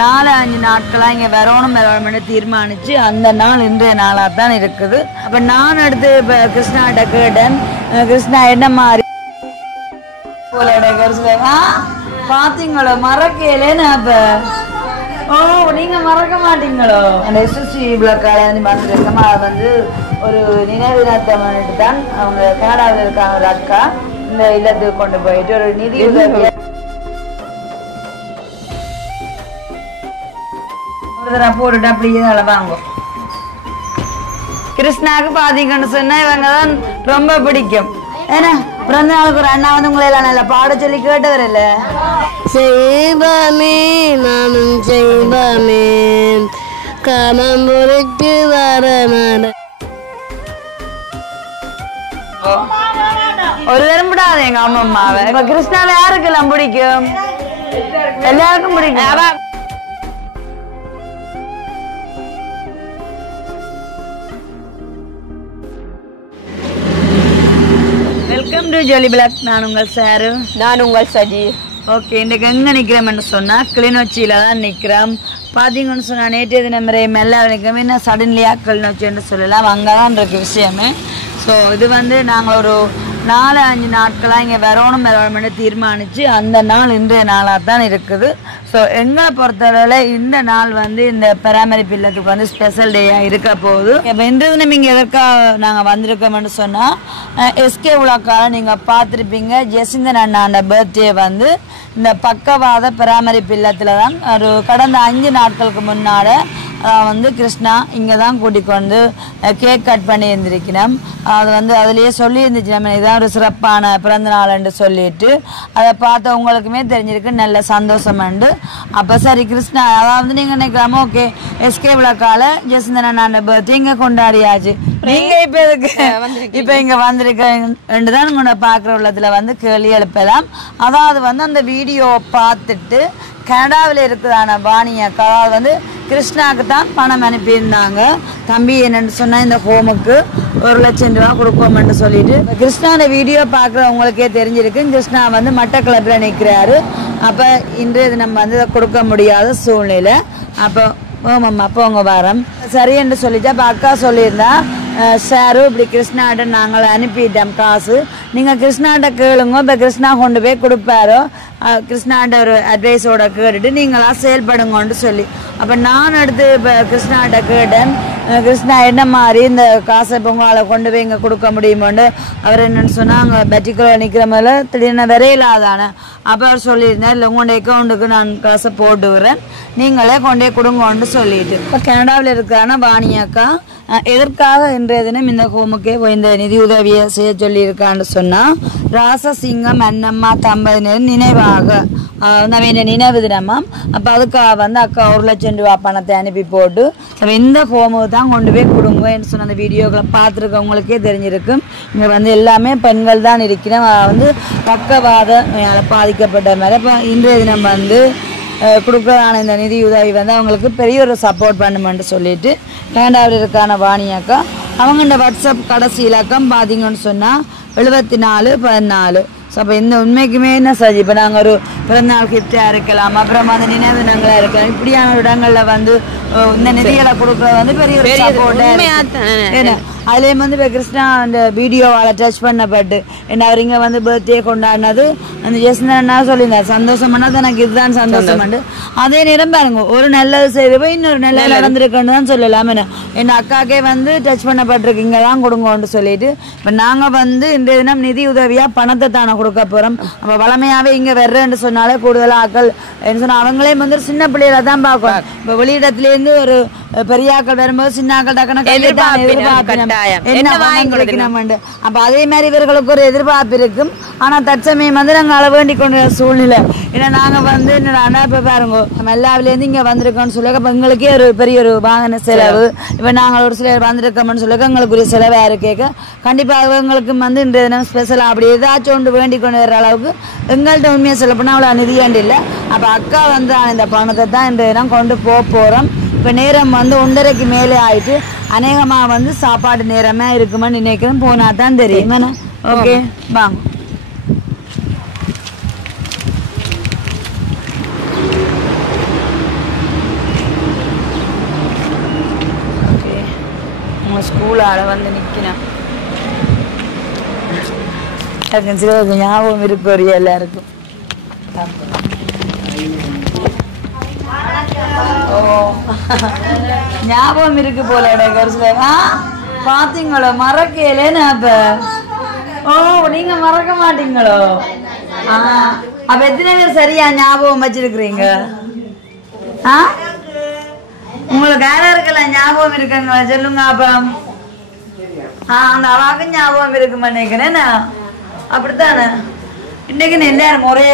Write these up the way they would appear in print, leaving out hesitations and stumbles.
4-5 நாட்களா இங்க வரணும்னு தீர்மானிச்சு அந்த நாள் இன்றைய நாளா தான் இருக்குது. அப்ப நான் அடுத்து கிருஷ்ணாட்ட கேட்டேன், கிருஷ்ணா என்ன மாதிரி பாத்தீங்களோ மறக்கலேன்னு. அப்ப ஓ நீங்க மறக்க மாட்டீங்களோ? அந்த எஸ்எஸ்சி விளக்கால பார்த்துருக்கோம். அது வந்து ஒரு நினைவு தினத்தை தான் அவங்க கனடாவில் இருக்காங்க ஒரு அக்கா இந்த இல்லத்துக்கு கொண்டு போயிட்டு ஒரு நிதி உதவி போட்டுட்டு அப்படியே வாங்கும். கிருஷ்ணாவுக்கு பாத்தீங்கன்னு சொன்னா இவங்க தான் ரொம்ப பிடிக்கும். ஏன்னா பிறந்த நாளுக்கு ஒரு அண்ணா வந்து உங்களை எல்லாம் நல்லா பாட சொல்லி கேட்டவர் இல்ல. செய்வமே நானும் செய்வமே காமம் பொறுத்து வர ஒரு தரம்பிடாது எங்க அம்மா அம்மாவை. இப்ப கிருஷ்ணாவை யாருக்கெல்லாம் பிடிக்கும்? எல்லாருக்கும் பிடிக்கும். Welcome to jolly blog. நான் உங்கள் சாரு. நான் உங்கள் சஜி. ஓகே, இன்றைக்கு எங்கே நிற்கிறோம்னு சொன்னால் கிளிநொச்சியில் தான் நிற்கிறோம். பார்த்தீங்கன்னு சொன்னால் நேற்றைய தினம் மெல்ல நிற்கிறோம். என்ன சடன்லியாக கிளிநொச்சின்னு சொல்லலாம், அங்கே தான் இருக்கு விஷயமே. ஸோ இது வந்து நாங்கள் ஒரு 4-5 நாட்களாக இங்கே வரணும்னு தீர்மானித்து அந்த நாள் இன்றைய நாளாக தான் இருக்குது. ஸோ எங்களை பொறுத்தளவில் இந்த நாள் வந்து இந்த பராமரிப்பு இல்லத்துக்கு வந்து ஸ்பெஷல் டேயாக இருக்க போகுது. இப்போ இன்றைய தினம் இங்கே எதற்காக நாங்கள் வந்திருக்கோம்னு சொன்னால் எஸ்கே உலக்கால நீங்கள் பார்த்துருப்பீங்க. ஜெசிந்தன் அண்ணாண்ட பர்த்டே வந்து இந்த பக்கவாத பராமரிப்பு இல்லத்தில் தான் ஒரு கடந்த 5 நாட்களுக்கு முன்னாடி வந்து கிருஷ்ணா இங்கே தான் கூட்டிகிட்டு வந்து கேக் கட் பண்ணி இருந்திருக்கிறோம். அது வந்து அதுலேயே சொல்லி இருந்துச்சு, நம்ம இதான் ஒரு சிறப்பான பிறந்த நாள்னு சொல்லிட்டு அதை பார்த்தவங்களுக்குமே தெரிஞ்சிருக்கு, நல்ல சந்தோஷம்ண்டு. அப்போ சரி கிருஷ்ணா, அதாவது நீங்கள் நினைக்கலாமா, ஓகே எஸ்கே விளக்கால ஜெசிந்தன் அண்ணாண்ட பர்த்டே இங்கே கொண்டாடியாச்சு, நீங்கள் இப்போ எதுக்கு இப்போ இங்கே வந்திருக்கேன் தான் உங்களை பார்க்குற உள்ளத்தில் வந்து கேள்வி எழுப்பலாம். அதாவது வந்து அந்த வீடியோ பார்த்துட்டு கனடாவில் இருக்குதான வாணி அக்கா அதாவது வந்து கிருஷ்ணாவுக்கு தான் பணம் அனுப்பியிருந்தாங்க. தம்பி என்னென்னு சொன்னால் இந்த ஹோமுக்கு 1 லட்சம் ரூபா கொடுப்போம்னு சொல்லிட்டு கிருஷ்ணாவோட வீடியோ பார்க்குறவங்களுக்கே தெரிஞ்சிருக்கு. கிருஷ்ணா வந்து மட்டக்களப்பில் நிற்கிறாரு. அப்போ இன்றைய தினம் வந்து கொடுக்க முடியாத சூழ்நிலை. அப்போ ஓமம்மா அப்போ உங்க வாரம் சரி என்று சொல்லிட்டு அப்போ அக்கா சொல்லியிருந்தா, சாரு இப்படி கிருஷ்ணாட்ட நாங்கள் அனுப்பிட்டோம் காசு, நீங்கள் கிருஷ்ணாட்ட கேளுங்க, இப்போ கிருஷ்ணா கொண்டு போய் கொடுப்பாரோ கிருஷ்ணாட்ட ஒரு அட்வைஸோட கேட்டுட்டு நீங்களா செயல்படுங்கன்னு சொல்லி. அப்போ நான் எடுத்து இப்போ கிருஷ்ணாட்ட கேட்டேன், கிருஷ்ணா என்ன மாதிரி இந்த காசை இப்போ உங்களால் கொண்டு போய் இங்கே கொடுக்க முடியுமோன்னு. அவர் என்னென்னு சொன்னால் அங்கே பெட்டிக்குள்ள நிற்கிற மாதிரில திடீர்னு விரையிலாதானே. அப்போ அவர் சொல்லியிருந்தேன், இல்லை உங்களோட அக்கௌண்ட்டுக்கு நான் காசை போட்டுக்கிறேன், நீங்களே கொண்டே கொடுங்கன்னு சொல்லிட்டு. இப்போ கனடாவில் இருக்கிறான வாணியாக்கா எதற்காக இன்றைய தினம் இந்த ஹோமுக்கே போய் இந்த நிதி உதவியை செய்ய சொல்லியிருக்கான்னு சொன்னால் ராசசிங்கம் அண்ணம்மா தம்பதியினர் நினைவாக நவீன நினைவு தினமாம். அப்போ அதுக்காக வந்து அக்கா 1 லட்சம் ரூபா பணத்தை அனுப்பி போட்டு இந்த ஹோமுக்கு தான் கொண்டு போய் கொடுங்கன்னு சொன்ன அந்த வீடியோக்களை பார்த்துருக்கவங்களுக்கே தெரிஞ்சிருக்கும். இங்கே வந்து எல்லாமே பெண்கள் தான் இருக்கிறோம், வந்து பக்கவாத பாதிக்கப்பட்ட மாதிரி. இப்போ இன்றைய தினம் வந்து கொடுக்குறதான இந்த நிதி உதவி வந்து அவங்களுக்கு பெரிய ஒரு சப்போர்ட் பண்ணுமென்று சொல்லிட்டு கனடாவில் இருக்கான வாணியாக்கா அவங்கள்ட வாட்ஸ்அப் கடைசி இலக்கம் பார்த்தீங்கன்னு சொன்னால் 7414. ஸோ அப்போ இந்த உண்மைக்குமே என்ன சரி, இப்போ நாங்கள் ஒரு பிறந்தநாள் கிஃப்டாக இருக்கலாம், அப்புறம் அந்த நினைவு தினங்களாக இருக்கலாம், இப்படியான இடங்களில் வந்து இந்த நிதிகளை கொடுக்குறது வந்து பெரிய ஒரு சப்போர்ட். ஏன்னா அதுலேயும் வந்து இப்போ கிருஷ்ணா அந்த வீடியோவால் டச் பண்ணப்பட்டு என்ன அவர் இங்கே வந்து பர்த்டே கொண்டாடினது அந்த ஜெஸ்னா சொல்லியிருந்தார், சந்தோஷம்னா எனக்கு இதுதான் சந்தோஷம்ண்டு. அதே நேரம் பாருங்க ஒரு நல்லது செய்யறப்ப இன்னொரு நல்லது நடந்திருக்குன்னு தான் சொல்லலாம். என் அக்காக்கே வந்து டச் பண்ணப்பட்டிருக்கு, இங்கே தான் கொடுங்கன்னு சொல்லிட்டு. இப்போ நாங்கள் வந்து இன்றைய தினம் நிதி உதவியாக பணத்தை தானே கொடுக்க போகிறோம். அப்போ வளமையாகவே இங்கே வர்றேன்னு சொன்னாலே கூடுதலாக ஆக்கள் என்ன சொன்னால் அவங்களே வந்து சின்ன பிள்ளைகளை தான் பார்க்கணும். இப்போ வெளியிடத்துலேருந்து ஒரு பெரிய ஆக்கள் வரும்போது சின்ன ஆக்கள் டக்குன்னு அப்ப அதே மாதிரி இவர்களுக்கு ஒரு எதிர்பார்ப்பு இருக்கும். ஆனா தற்சமயம் வந்து நாங்க அள வேண்டி கொண்ட சூழ்நிலை. ஏன்னா நாங்க வந்து என்னடா இப்ப பாருங்க எல்லாவில இருந்து இங்க வந்திருக்கோம்னு சொல்லி அப்ப எங்களுக்கே ஒரு பெரிய ஒரு வாகன செலவு. இப்ப நாங்க ஒரு சிலர் வந்திருக்கோம்னு சொல்லி எங்களுக்கு ஒரு செலவா இருக்கேக்க கண்டிப்பா அவங்களுக்கு வந்து இன்றைய தினம் ஸ்பெஷலா அப்படி ஏதாச்சும் ஒன்று வேண்டி கொண்டு வர்ற அளவுக்கு எங்கள்கிட்ட உண்மையை சொல்ல போனா அவ்வளவு நிதியாண்டு இல்லை. அப்ப அக்கா வந்து இந்த பணத்தை தான் இன்றைய தினம் கொண்டு போறோம். இப்போ நேரம் வந்து 1:30க்கு மேலே ஆயிட்டு அநேகமாக வந்து சாப்பாடு நேரமே இருக்குமான்னு நினைக்கிறேன், போனா தான் தெரியும். ஓகே வாங்க. ஸ்கூலால வந்து நிக்கிறேன். சிலருக்கு ஞாபகம் இருக்கு ஒரு எல்லாருக்கும். ஓ ஞாபகம் இருக்கு போல எனக்கு ஒரு சில. பாத்தீங்களோ மறக்கலேன்னு அப்ப. ஓ நீங்க மறக்க மாட்டீங்களோ? அப்ப எத்தனை பேர் சரியா ஞாபகம் வச்சிருக்கிறீங்க? உங்களுக்கு யாராருக்கெல்லாம் ஞாபகம் இருக்குங்க சொல்லுங்க. அப்ப அந்த அவாக்கு ஞாபகம் இருக்குமா நினைக்கிறேன். அப்படித்தானே இன்னைக்கு எல்லாரும் ஒரே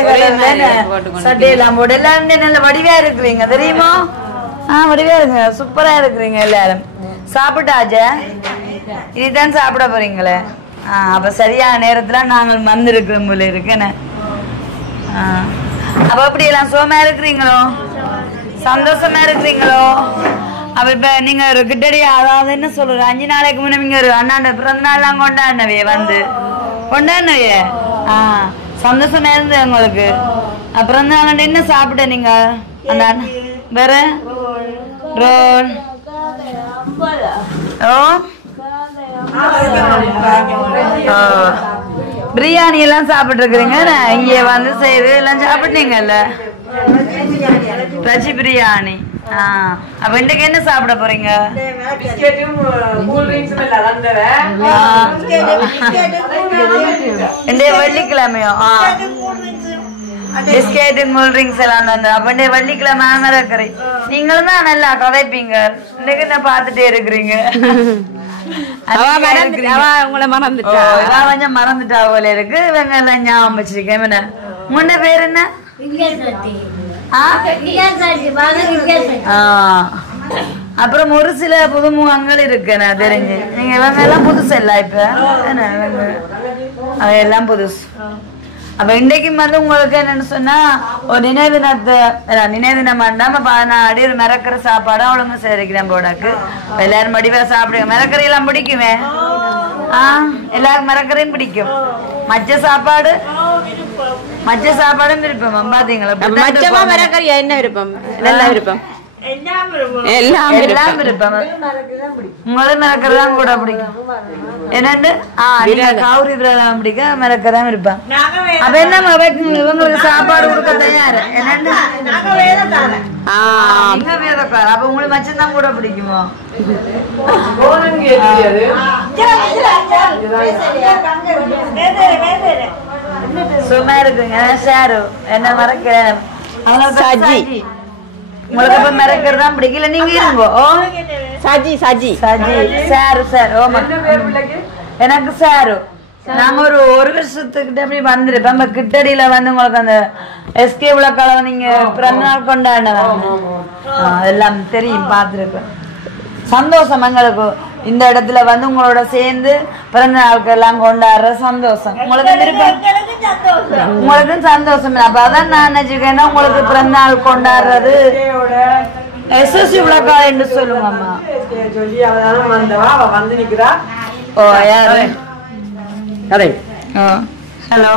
சட்டையெல்லாம் போட்டு எல்லாரும் நல்ல வடிவா இருக்கிறீங்க தெரியுமா? வடிவா இருக்குங்க, சூப்பரா இருக்கிறீங்க எல்லாரும். சாப்பிட்டாச்சா? இதுதான் சாப்பிட போறீங்களே. அப்ப சரியான நேரத்துல நாங்கள் வந்திருக்கிறோம் போல இருக்குன்னு. அப்ப அப்படி எல்லாம் சுகமா இருக்கிறீங்களோ? சந்தோஷமா இருக்கிறீங்களோ? அப்ப இப்ப நீங்க ஒரு கிட்டடி அதாவது என்ன சொல்ற 5 நாளைக்கு முன்ன நீங்க ஒரு அண்ணாண்ட பிறந்த நாள் எல்லாம் கொண்டாடினவே வந்து கொண்டாடினவே. சந்தோஷமா இருந்தது உங்களுக்கு. பிறந்த நாள் என்ன சாப்பிட்ட நீங்க? அந்த வேற ரோல் பிரியாணி எல்லாம் சாப்பிட்டு இருக்கிறீங்க. இங்க வந்து செய்து எல்லாம் சாப்பிட்டீங்கல்ல ரஜி பிரியாணி. அப்ப இன்னைக்கு என்ன சாப்பிட போறீங்க? வெள்ளிக்கிழமையோ பிஸ்கெட் கூல் ட்ரிங்க்ஸ் எல்லாம் தந்து. அப்ப வெள்ளிக்கிழமை மறக்கறி நீங்களும் தான் நல்லா கதைப்பீங்க. இன்னைக்கு என்ன பாத்துட்டே இருக்கிறீங்க? கொஞ்சம் மறந்துட்டா போல இருக்கு. இவங்க எல்லாம் ஞாபகம் வச்சிருக்கேன். முன்ன பேர் என்ன? அப்புறம் ஒரு சில புதுமுகங்கள் இருக்கு நான் தெரிஞ்சு. நீங்க இவங்க எல்லாம் புதுசு இல்ல இப்ப எல்லாம் புதுசு. அப்ப இன்றைக்கு வந்து உங்களுக்கு என்னன்னு சொன்னா ஒரு நினைவு தினம் பண்ணாம 14 ஒரு மிரக்கிற சாப்பாடு அவளுங்க சேரிக்கிறேன் போடாக்கு. எல்லாரும் மடிவா சாப்பிடுங்க. மிரக்கறி எல்லாம் பிடிக்குமே? எல்லாரும் மிரக்கறையும் பிடிக்கும். மச்ச சாப்பாடும் விருப்பம் பாத்தீங்களா? என்ன விருப்பம்? நல்லா விருப்பம் எல்லாம் விருப்பம். உங்களுக்கு மிரக்கறதான் கூட பிடிக்கும். என்னண்டு கௌரி விரதம் பிடிக்க மிரக்கதான் இருப்பான். அப்ப என்ன இவங்களுக்கு சாப்பாடு கொடுக்க தயாரு. என்னண்டு வேதக்கார. அப்ப உங்களுக்கு மச்சந்தான் கூட பிடிக்குமோ? சும்மா இருக்குங்க. ஷாரு என்ன மறக்கிறேன். உங்களுக்கு இப்ப மிரக்கிறதான் பிடிக்கல. நீங்க இருங்கோ. எனக்கு சாரு நாங்க ஒரு வருஷத்துக்கிட்ட அப்படி வந்துருப்போம். நம்ம கிட்டடியில வந்து உங்களுக்கு அந்த எஸ்கே விளக்கால நீங்க பிறந்த நாள் கொண்டாடினதாங்க. எல்லாம் தெரியும், பார்த்துருக்கேன். சந்தோஷம் எங்களுக்கு இந்த இடத்துல வந்து உங்களோட சேர்ந்து பிறந்த நாட்கள் எல்லாம் கொண்டாடுற சந்தோஷம். உங்களுக்கு விருப்பம், உங்களுக்கும் சந்தோஷம். அப்ப அதான் நான் நினைச்சுக்கேன்னா உங்களுக்கு பிறந்த நாள் கொண்டாடுறது எஸ்எஸ்சி விளக்கா என்று சொல்லுங்க அம்மா. ஓ யாரு? ஹலோ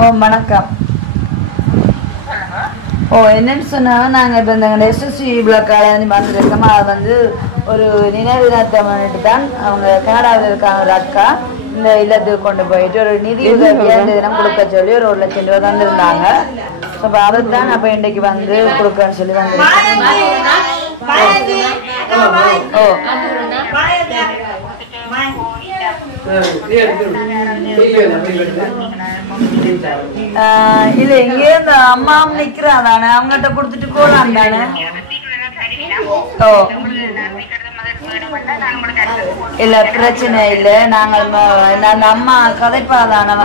ஓ வணக்கம். ஓ என்னன்னு சொன்னா நாங்க இப்ப இந்த எஸ்எஸ்சி விளக்கால வந்துருக்கோம். அது வந்து ஒரு நினைவு தினத்தை தான் அவங்க கனடாவில் இருக்காங்க ஒரு அக்கா இந்த இல்லத்துக்கு கொண்டு போயிட்டு ஒரு நிதி உதவி தினம் கொடுக்க சொல்லி ஒரு 1 லட்சம் ரூபாய் தந்துருந்தாங்க. அதுதான் அப்ப இன்றைக்கு வந்து கொடுக்கன்னு சொல்லி வந்துருக்கேன். ஓ இல்ல இங்கே இந்த அம்மா நிக்கிறா தானே, அவங்ககிட்ட கொடுத்துட்டு போலாம் தானே. ஓ இல்ல பிரச்சனை இல்ல, நாங்கள் அந்த அம்மா கதைப்பாதான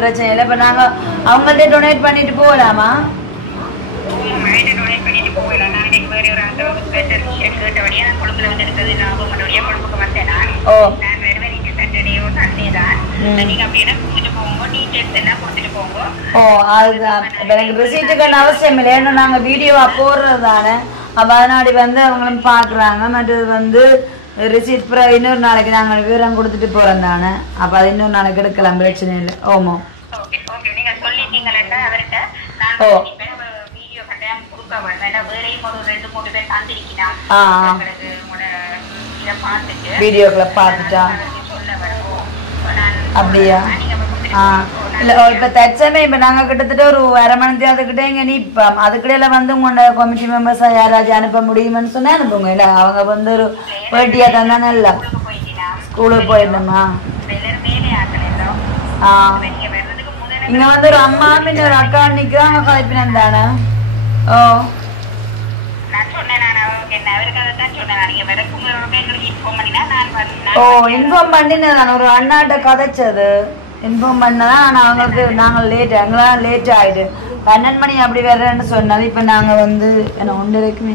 பிரச்சனை இல்லை. இப்ப நாங்க அவங்கள்ட்ட டொனேட் பண்ணிட்டு போகலாமா? ஓ ஓ அதுதான். எனக்கு ரிசீட்டுக்கு அவசியம் இல்லை, ஏன்னா நாங்க வீடியோவா போடுறது தானே. அப்ப அதனாடி வந்து அவங்களும் பாக்குறாங்க. மற்றது வந்து ரிசீட் இன்னொரு நாளைக்கு நாங்க விவரம் கொடுத்துட்டு போறோம் தானே. அப்ப அது இன்னொரு நாளைக்கு எடுக்கலாம், பிரச்சனை இல்லை. ஓமோ ஓ வீடியோக்களை பார்த்துட்டா அப்படியா இல்லை இப்போ தச்சமே இப்போ நாங்கள் கிட்டத்தட்ட ஒரு அரை மணி நேரத்துக்கிட்டே இங்கே நிற்போம் அதுக்கிடையில வந்து உங்களோட கமிட்டி மெம்பர்ஸாக யாராச்சும் அனுப்ப முடியுமென்னு சொன்னால் அனுப்புங்க இல்லை அவங்க வந்து ஒரு பேட்டியாக தந்தானே இல்லை ஸ்கூலுக்கு போயிருந்தோமா இங்கே வந்து ஒரு அம்மா பின்ன ஒரு அக்கா நிற்கிறாங்க கலைப்பினம் தானே ஓ ஓ இன்ஃபார்ம் பண்ணினேன் நான் ஒரு அண்ணாட்ட கதைச்சது இன்ஃபார்ம் பண்ணதான் நான் அவங்களுக்கு நாங்கள் எங்களாம் லேட் ஆகிடு 12 மணி அப்படி வர்றேன்னு சொன்னது இப்போ நாங்கள் வந்து என்ன ஒன்று இருக்குமே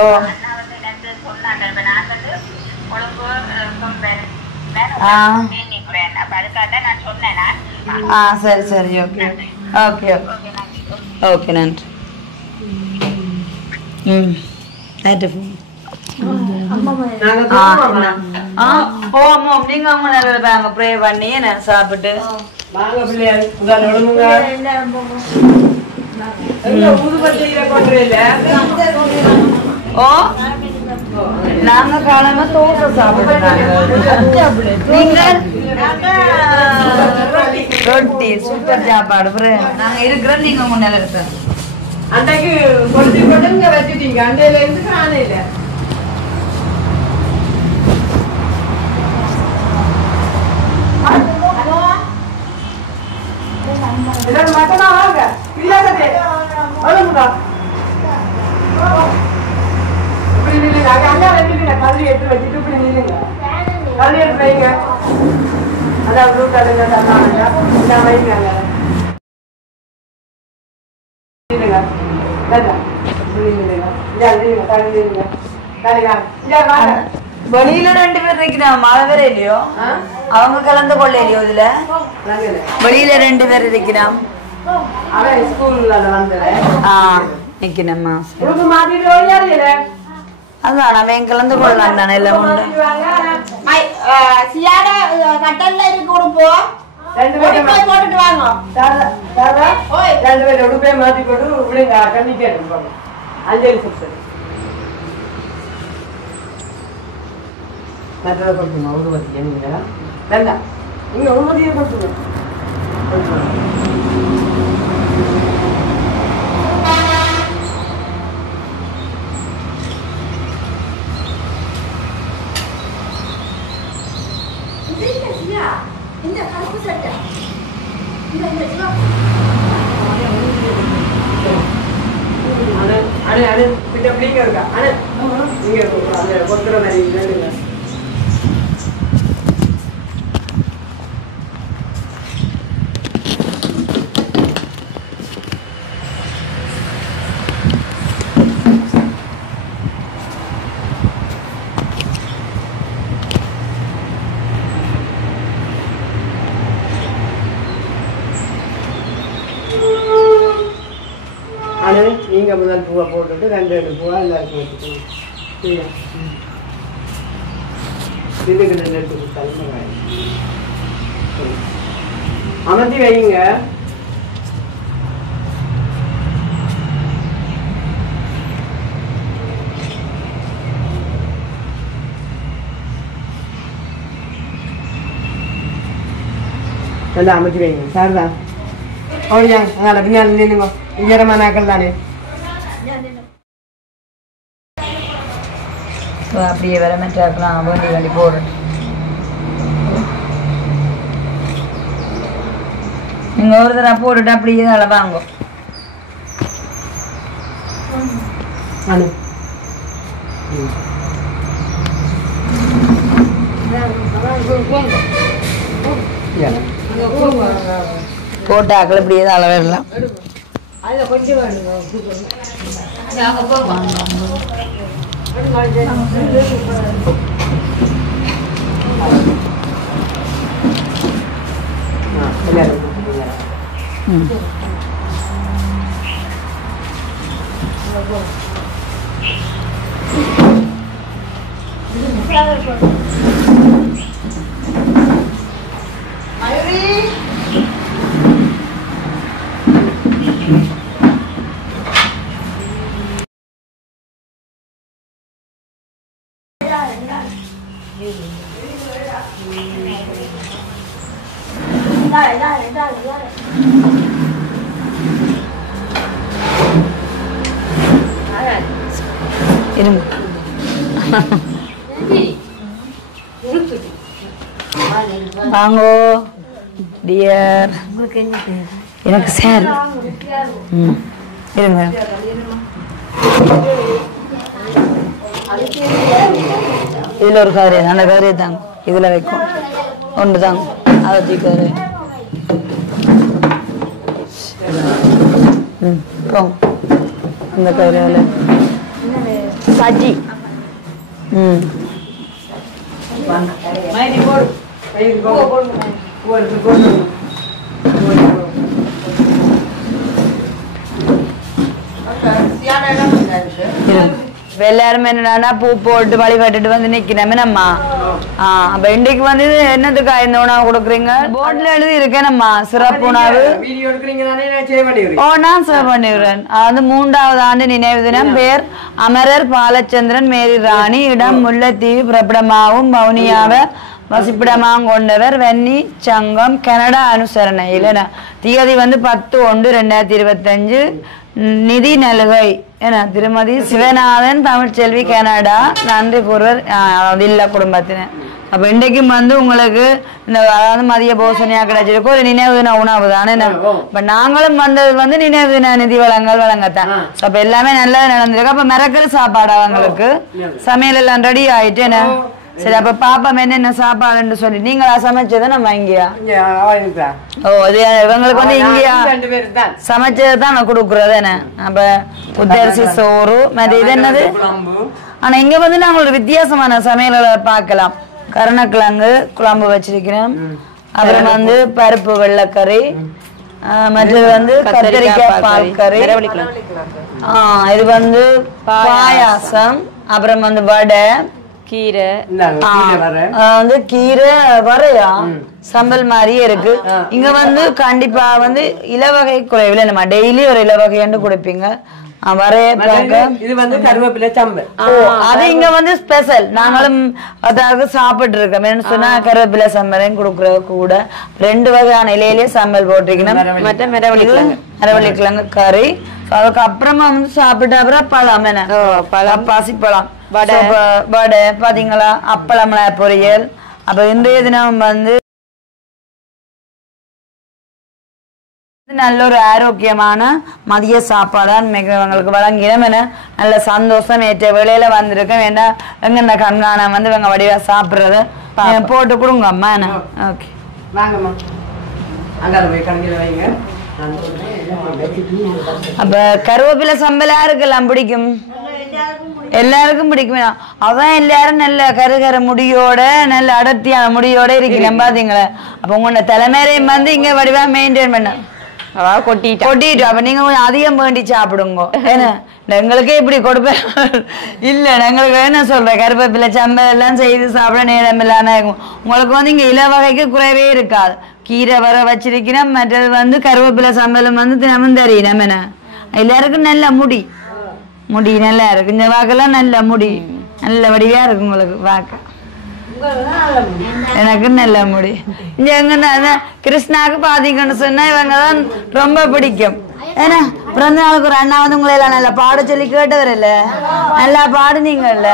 ஓ சரி சரி ஓகே ஓகே ஓகே நன்றி நீங்க அவங்க ப்ரே பண்ணி நான் சாப்பிட்டு ஓ நாங்க காலமா தோசை சாப்பிடுறாங்க ரொட்டி சூப்பர் சாப்பாடு நாங்க இருக்கிறோம் நீங்க முன்னால இருக்க அன்றைக்கு கொளுத்தி போட்டு இங்க வச்சுட்டீங்க அண்டையில இருந்து காணையில மட்டனா வாங்க இல்லாதே வருங்கடா இப்படி நில்லுங்க அங்க நில்லுங்க கல்வி எடுத்து வச்சுட்டு இப்படி நில்லுங்க கல்வி எடுத்து வைங்க அதான் ப்ளூ கலர்ல தந்தாங்க இதான் வைங்க வெளியில 2 பேர் இருக்கிறாங்க மழை வேற இல்லையோ அவங்க கலந்து கொள்ள இல்லையோ இதுல வெளியில 2 பேர் இருக்கிறான் நிக்கணும்மா அதான் அவன் கலந்து கொள்ளலாம் தானே எல்லாம் கட்டல்ல இருக்கு கொடுப்போம் போட்டுட்டு வாங்க மாத்தி போட்டு விடுங்க கண்டிப்பா அஞ்சலி சுத்தம் மற்றதை கொடுத்துங்க உருவத்தி என்னங்க வேண்டாம் இங்க உருவத்தியை கொடுத்துங்க இந்த கருப்பு சட்டை அண்ணே அண்ணே கிட்ட பிடிங்க இருக்கா அண்ணே நீங்க அந்த கொத்துற மாதிரி இல்லைங்க நீங்க முதல் பூவை போட்டுட்டு 2 பூவா எல்லாருக்கும் வச்சுக்கோங்க இதுக்கு 2 எடுத்து கொடுத்தாலும் அமர்த்தி வைங்க நல்லா அமர்த்தி வைங்க சார் தான் ஓடியா அதனால பின்னால் நின்னுங்க ஈரமானாக்கள் தானே அப்படியே வர மாட்டாக்கலாம் வேண்டி போடுறேன் நீங்க ஒரு தடவை போட்டுட்டு அப்படியே அதை வாங்க போட்டாக்கள் இப்படியே தான் அளவிடலாம் இருங்க வாங்கோ டியர். எனக்கு சார் இருங்க இதுல ஒரு கவரு அந்த கவரே தாங்க இதுல வைக்கும் ஒன்று தாங்க அதை தூக்காரு. போங்க இந்த கவரையில் சஜி. எல்லாருமே என்னன்னா பூ போட்டு வழிபட்டுட்டு வந்து நிக்கிறேன் நம்ம. அப்ப இன்றைக்கு வந்து என்னதுக்கா இந்த உணவு கொடுக்குறீங்க? போர்ட்ல எழுதி இருக்கேன் நம்ம சிறப்பு உணவு. நான் சேவ் பண்ணிடுறேன். அது 3வது ஆண்டு நினைவு தினம். பேர் அமரர் பாலச்சந்திரன் மேரி ராணி. இடம் முல்லைத்தீவு. பிறப்பிடமாகவும் வவுனியாவ வசிப்பிடமாக கொண்டவர். வெண்ணி சங்கம் கனடா அனுசரணை இல்லைன்னா திகதி வந்து 10/1/2025. நிதி நலுகை என திருமதி சிவநாதன் தமிழ்ச்செல்வி கனடா. நன்றி கூறுவர் இல்ல குடும்பத்தினர். அப்ப இன்றைக்கும் வந்து உங்களுக்கு இந்த அதாவது மதிய போசனையா கிடைச்சிருக்கும் ஒரு நினைவு தின உணவு தானே. இப்ப நாங்களும் வந்தது வந்து நினைவு தின நிதி வழங்கல் வழங்கத்தான். அப்ப எல்லாமே நல்லா நடந்திருக்கு. அப்ப மிரக்கல் சாப்பாடு அவங்களுக்கு சமையல் எல்லாம் ரெடி ஆயிட்டு என்ன சரி. அப்ப பாப்பா என்னென்ன சாப்பாடுன்னு சொல்லி நீங்களா சமைச்சதை நம்ம இங்கயா? ஓ அது இவங்களுக்கு வந்து இங்கயா சமைச்சதுதான் நான் கொடுக்குறது என்ன. அப்ப புத்தரிசி சோறு மற்ற இது என்னது. ஆனா இங்க வந்து நாங்க ஒரு வித்தியாசமான சமையலை பார்க்கலாம். கருணக்கிழங்கு குழம்பு வச்சிருக்கிறேன். அப்புறம் வந்து பருப்பு வெள்ளைக்கறி. மற்றது வந்து கத்திரிக்காய் பால் கறி. இது வந்து பாயாசம். அப்புறம் வந்து வடை கீரை வந்து கீரை வரையா சம்பல் மாதிரியே இருக்கு. இங்க வந்து கண்டிப்பா வந்து இலவகை குறைவில் நம்ம டெய்லி ஒரு இலவகைன்னு கொடுப்பீங்க. இது வந்து கருவேப்பிலை சம்பல். அது இங்க வந்து ஸ்பெஷல். நாங்களும் அதாவது சாப்பிட்டு இருக்கோம். என்ன சொன்னா கருவேப்பிலை சம்பளையும் கொடுக்கறது கூட 2 வகையான இலையிலேயே சம்பல் போட்டிருக்கணும். மற்ற மரவள்ளி கிழங்கு கறி. அதுக்கு அப்புறமா வந்து சாப்பிட்டு அப்புறம் பழம் என்ன பழம் பாசிப்பழம் வடை பாத்தீங்களா அப்பளம்ல பொரியல். அப்ப இன்றைய தினம் வந்து நல்ல ஒரு ஆரோக்கியமான மதிய சாப்பாடான் மிகவங்களுக்கு வழங்கினோம். என நல்ல சந்தோஷம். ஏற்ற வேலையில வந்திருக்கேன். ஏன்னா எங்க கண்காணம் வந்து இவங்க வடிவா சாப்பிடுறத போட்டு கொடுங்க அம்மா. என்ன ஓகே வாங்கம்மா. அப்ப கருவேப்பிலை சம்பல் யாருக்கெல்லாம் பிடிக்கும்? எல்லாருக்கும் பிடிக்குமே. அதான் எல்லாரும் நல்ல கருகர முடியோட நல்ல அடர்த்தியான முடியோட இருக்கிறேன் பாத்தீங்களா. அப்ப உங்களோட தலைமையிலையும் வந்து இங்க வடிவா மெயின்டைன் பண்ண கொட்டிட்டு அப்ப நீங்க கொஞ்சம் அதிகம் வேண்டி சாப்பிடுங்க. ஏன்னா எங்களுக்கே இப்படி கொடுப்பேன் இல்ல. எங்களுக்கு என்ன சொல்றேன் கருவேப்பிலை சம்பல் எல்லாம் செய்து சாப்பிட நேரம் இல்லாம இருக்கும். உங்களுக்கு வந்து இங்க இலவகைக்கு குறைவே இருக்காது. கீரை வர வச்சிருக்கிறோம். மற்றது வந்து கருவேப்பிலை சம்பளம் வந்து தினமும் தெரியும். என்ன எல்லாருக்கும் நல்ல முடி நல்லா இருக்கு. இந்த வாக்கெல்லாம் நல்ல முடி நல்ல வடிவா இருக்கு உங்களுக்கு வாக்க. எனக்கு நல்ல முடி. இங்க கிருஷ்ணாவுக்கு பாத்தீங்கன்னு சொன்னா இவங்கதான் ரொம்ப பிடிக்கும். ஏன்னா பிறந்த நாளுக்கு ஒரு அண்ணா வந்து உங்களை எல்லாம் நல்லா பாட சொல்லி கேட்டவர் இல்ல. நல்லா பாடுனீங்கல்ல.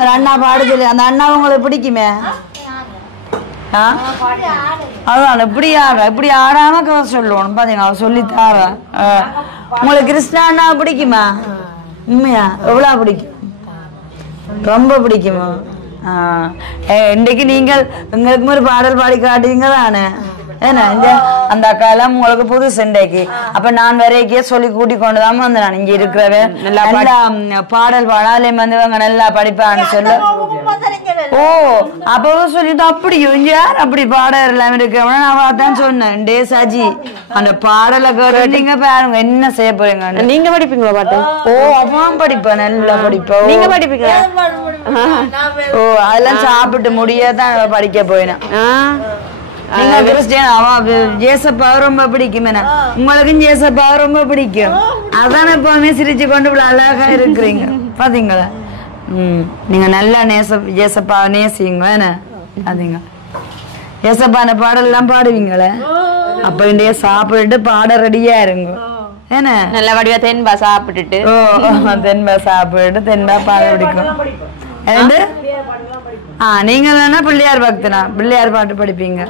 ஒரு அண்ணா பாட சொல்லி அந்த அண்ணா உங்களுக்கு பிடிக்குமே. அதான் இப்படி ஆடாம சொல்லுவோம் பாத்தீங்க. அவ சொல்லி தார. உங்களுக்கு கிருஷ்ணா அண்ணா பிடிக்குமா? உண்மையா எவ்வளவு பிடிக்கும்? ரொம்ப பிடிக்குமா? இன்னைக்கு நீங்கள் உங்களுக்கு ஒரு பாடல் பாடி காட்டுவீங்க தானே. ஏன்னா அந்த அக்கா எல்லாம் உங்களுக்கு புதுசு இன்றைக்கு. அப்ப நான் வரைக்கே சொல்லி கூட்டி கொண்டுதான் வந்து நான் இங்க இருக்கிறவன் நல்லா பாடல் பாடாலையும் வந்து இவங்க நல்லா படிப்பான்னு சொல்ல. ஓ அப்பவும் சொல்லிட்டு அப்படியும் இங்க யார் அப்படி பாடல் எல்லாம் இருக்கவன நான் தான் சொன்னேன். டே சஜி அந்த பாடலை கேட்டீங்க பாருங்க என்ன செய்ய போறீங்க. நீங்க படிப்பீங்களா பாட்டு? ஓ அவன் படிப்பேன் நல்லா படிப்பேன். நீங்க படிப்பீங்களா? ஓ அதெல்லாம் சாப்பிட்டு முடியதான் படிக்க போயினேன். ஜேசப்பா ரொம்ப பிடிக்கும். உங்களுக்கும் ஜேசப்பா ரொம்ப பிடிக்கும். அதான் எப்பவுமே சிரிச்சு கொண்டு அழகா இருக்கிறீங்க பாத்தீங்களா. நீங்க நல்லா ஜேசப்பா நேசிங்க. என்ன பாத்தீங்க ஏசப்பான பாடல் எல்லாம் பாடுவீங்களே அப்ப இன்றைய சாப்பிட்டு பாட ரெடியா இருங்க என்ன நல்ல வடிவா தென்பா சாப்பிட்டுட்டு தென்பா சாப்பிட்டு தென்பா பாட பிடிக்கும் நீங்க வேணா பிள்ளையார் பக்தனா பிள்ளையார் பாட்டு படிப்பீங்க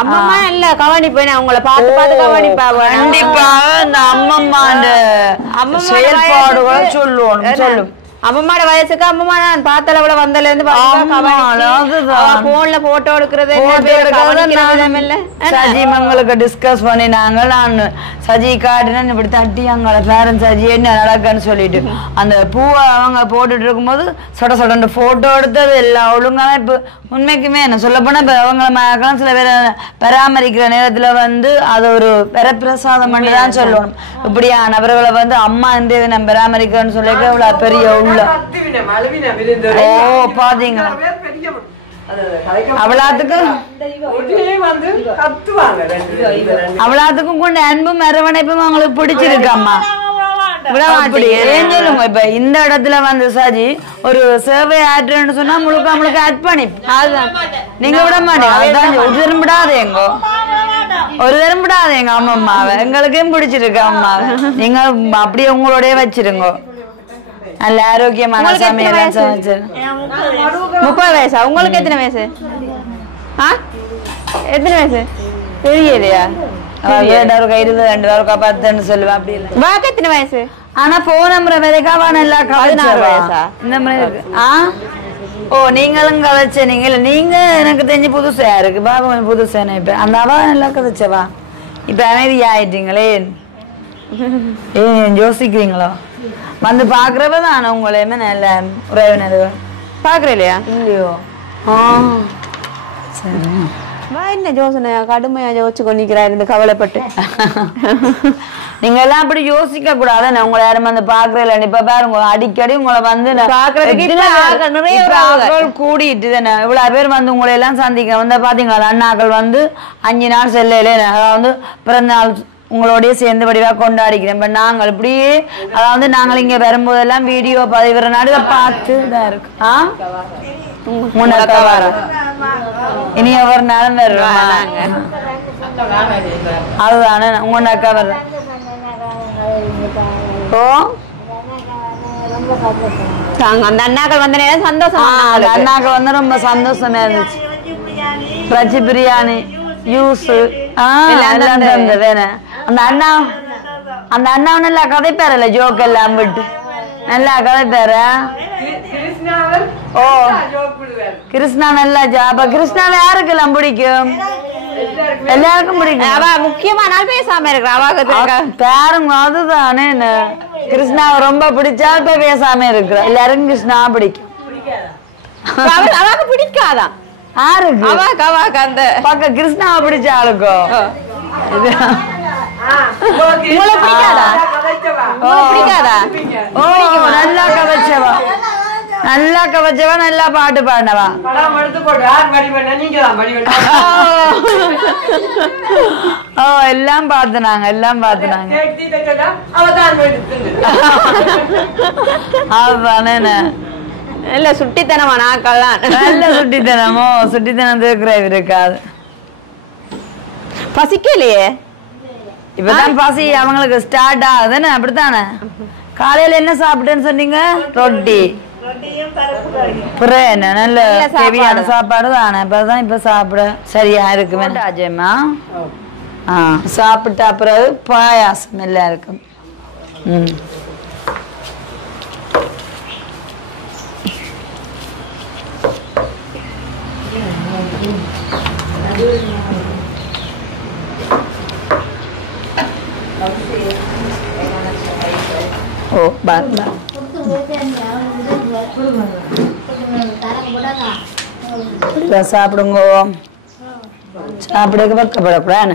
அம்மம்மா இல்ல கவனிப்பேன் அவங்கள பார்த்து பார்த்து கவனிப்பா கண்டிப்பா இந்த அம்மம்மா செயல்பாடுகள் சொல்லுவோம் சொல்லும் அம்மம்மாட வயசுக்கு அம்மம்மா நான் பார்த்த அளவுல வந்தல இருந்து போன்ல போட்டோ எடுக்கிறது சஜிமங்களுக்கு டிஸ்கஸ் பண்ணினாங்க நான் சஜி காட்டுனா இப்படி தட்டி அங்க பேரன் சஜி என்ன நடக்குன்னு சொல்லிட்டு அந்த பூவை அவங்க போட்டுட்டு இருக்கும்போது சொட சொட போட்டோ எடுத்தது எல்லாம் ஒழுங்கான இப்ப உண்மைக்குமே என்ன சொல்ல போனா இப்ப அவங்க சில பேர் பராமரிக்கிற நேரத்துல வந்து அது ஒரு பிரசாதம் பண்ணிதான் சொல்லணும் இப்படியா நபர்களை வந்து அம்மா இந்த நம்ம பராமரிக்கிறோன்னு சொல்லிட்டு இவ்வளவு பெரிய பாத்தீங்களா அவ்வளவுக்கும் கொண்டு அன்பும் அரவணைப்பும் அவங்களுக்கு பிடிச்சிருக்காம்மா சொல்லுங்க இப்ப இந்த இடத்துல வந்து சாஜி ஒரு சேவை ஆற்றுன்னு சொன்னா முழுக்க முழுக்க அர்ப்பணிப்பு அதுதான் நீங்க விட மாட்டீங்க ஒரு தரம் விடாதேங்கோ ஒரு தரம் விடாதேங்க அம்மாவை எங்களுக்கும் பிடிச்சிருக்கு அம்மாவை நீங்க அப்படியே உங்களோடய வச்சிருங்க நல்ல ஆரோக்கியமான சமையல் சமைச்சு 30 வயசா உங்களுக்கு எத்தனை வயசு எத்தனை வயசு தெரியலையா 22 சொல்லுவா அப்படி இல்ல வாக்கு எத்தனை வயசு ஆனா போன் நம்புற வரைக்காவா நல்லா 16 வயசா இந்த மாதிரி இருக்கு ஓ நீங்களும் கதைச்ச நீங்க எனக்கு தெரிஞ்சு புதுசா இருக்கு பாபு புதுசா இப்ப அந்த அவா நல்லா கதைச்சவா இப்ப அமைதி ஆயிட்டீங்களே யோசிக்கிறீங்களோ வந்து பாக்குறவதான உங்களையுமே நல்ல உறவினர்கள் பாக்குறீங்களா இல்லையோ சரி என்ன யோசனையா கடுமையா யோசிச்சு கொண்டிருக்கிறா இருந்து கவலைப்பட்டு நீங்க எல்லாம் அப்படி யோசிக்க கூடாது உங்களை யாரும் வந்து பாக்குறீங்களா இப்ப பாருங்க அடிக்கடி உங்களை வந்து கூடிட்டு தானே இவ்வளவு பேர் வந்து உங்களை எல்லாம் சந்திக்க வந்து பாத்தீங்களா அண்ணாக்கள் வந்து 5 நாள் செல்லையில வந்து பிறந்த நாள் உங்களோடய சேர்ந்து வடிவா கொண்டாடிக்கிறேன் இப்ப நாங்கள் இப்படியே அதாவது நாங்கள் இங்க வரும்போதெல்லாம் வீடியோ பதிவுற நாடுல பார்த்து தான் இருக்கு இனி ஒவ்வொரு நாளும் வருவாங்க அதுதானே உங்க அக்கா வர்ற அந்த அண்ணாக்கள் வந்த நேரம் சந்தோஷம் அண்ணாக்கள் வந்து ரொம்ப சந்தோஷமா இருந்துச்சு பஜ்ஜி பிரியாணி ஜூஸ் வேணும் அந்த அண்ணா நல்லா கதைப்பாரல்ல ஜோக் எல்லாம் விட்டு நல்லா கதைப்பார ஓ கிருஷ்ணா நல்லா அப்ப கிருஷ்ணாவை யாருக்கெல்லாம் பிடிக்கும் எல்லாருக்கும் பிடிக்கும் அவ முக்கியமா நாள் பேசாம இருக்கிற பாருங்க அதுதானே கிருஷ்ணாவை ரொம்ப பிடிச்சா இப்ப பேசாம இருக்கிற எல்லாருக்கும் கிருஷ்ணா பிடிக்கும் அவக்கு பிடிக்காதான் யாருக்கு அவாக்கு அவாக்கு அந்த பக்க கிருஷ்ணாவை பிடிச்ச ஆளுக்கோ உங்களுக்கு பிடிக்காதா பிடிக்காதா ஓ நல்லா கவச்சவா நல்லா கவச்சவா நல்லா பாட்டு பாடினவா ஓ எல்லாம் பார்த்துனாங்க எல்லாம் பார்த்துனாங்க அதுதானே இல்ல சுட்டித்தனமா நாக்கெல்லாம் நல்ல சுட்டித்தனமோ சுட்டித்தனம் இருக்கிற இருக்காது பசிக்கலையே இப்பதான் பசி அவங்களுக்கு ஸ்டார்ட் ஆகுதுன்னு அப்படித்தானே காலையில என்ன சாப்பிட்டேன்னு சொன்னீங்க ரொட்டி என்ன நல்ல தேவையான சாப்பாடு தானே இப்பதான் இப்ப சாப்பிட சரியா இருக்கு ராஜம்மா சாப்பிட்ட அப்புறம் பாயாசம் எல்லாம் இருக்கும் ஓ பாத் சாப்பிடுங்க சாப்பிடுங்க பக்கப்படக்கூடாது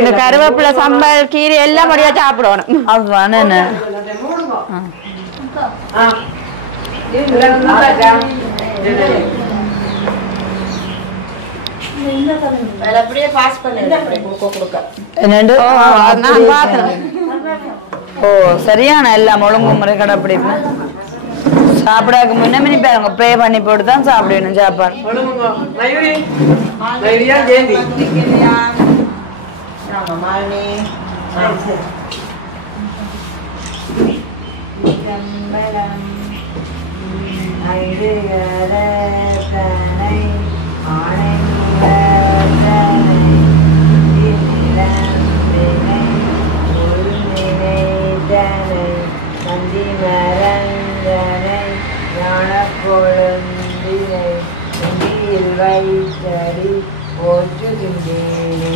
இந்த கருவேப்பிலை சம்பல் கீரை எல்லாம் படியா சாப்பிடணும் அதுதானே வேற அப்படியே பாஸ் பண்ணு அப்படியே கொடுக்க என்னண்டு நான் பார்த்தேன். ஓ சரியான எல்லாம் ஒழுங்கு முறை கடைப்பிடிப்பு சாப்பிடாக்கு முன்னே பாருங்க ப்ரே பண்ணி போட்டு தான் சாப்பிடணும் சாப்பாடு மயூரி மயூரியா ஜெயந்தி ஆமா மாலினி வைத்தடி போற்றுகின்றேனே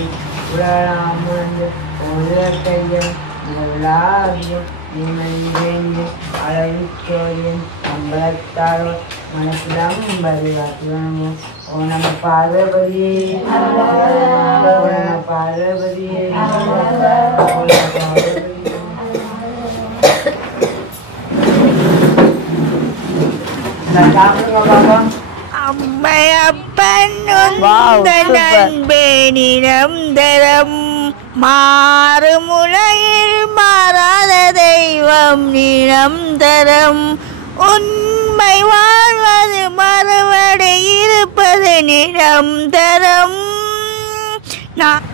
உடலாமந்து உலகையும் உள்ளாகியும் நினைவேந்து அழகிச்சோரியின் அம்பலத்தாரோ மனசிலம் பரிவாக்குவனமோ ஓ நம பார்வதியே ஓ நம பார்வதியே சாப்பிடுங்க பாப்பா அம்மையப்பன் Wow, super. நண்பே நிரந்தரம் மாறுமுலையில் மாறாத தெய்வம் நிரந்தரம் உண்மை வாழ்வது மறுபடி இருப்பது நிரந்தரம்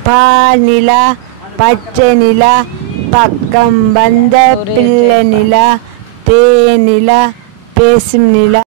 பால் நிலா பச்சை நிலா பக்கம் வந்த பிள்ளை நிலா தேனிலா பேசும் நிலா